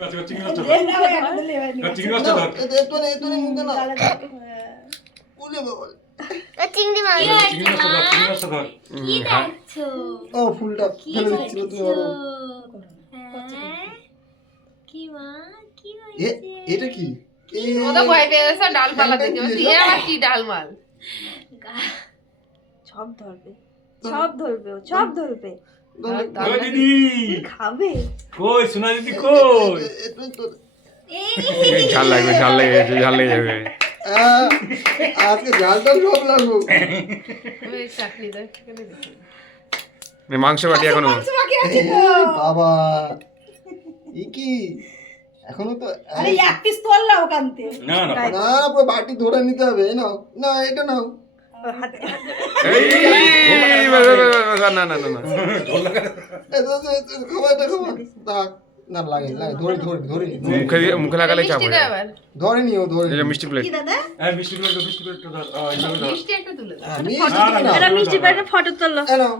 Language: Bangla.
আচ্ছা চিংড়ি মাছটা ধর চিংড়ি মাছটা ধর এতো মুখে না বলে বাবা চিংড়ি মাছ চিংড়ি মাছটা ধর কি দেখছো ও ফুলটা ফেলে দিচ্ছিল তুমি ওর কি মা কি এটা কি ও তো ভয় পেয়ে গেছে ডাল পালা দেখে বলছি এ আবার কি ডাল মাল সব ধরবে সব ধরবে ও সব ধরবে ওই দিদি খাবে কই সোনা দিদি কই ঝাল লাগবে ঝাল লেগে যাবে আজকে ঝালটা সব লাগবো ওই চাটনি দাও এখানে দেখো মাংস বাটি এখনো বাবা ই কি এখনো তো আরে এক পিস তোললা ওখানতে না না না পুরো বাটি ধরে নিতে হবে নাও না এটা নাও না না না না খাবার না লাগে ধরে মুখে লাগালে চাপ মিষ্টি হয়ে দাও যাবে আবার ধরে নিও ধরে এই যে মিষ্টি প্লেট কি দাদা এই মিষ্টি প্লেট ধর মিষ্টি একটা তুলে দাও না না মিষ্টি প্যাকেট ফটো তোলো নাও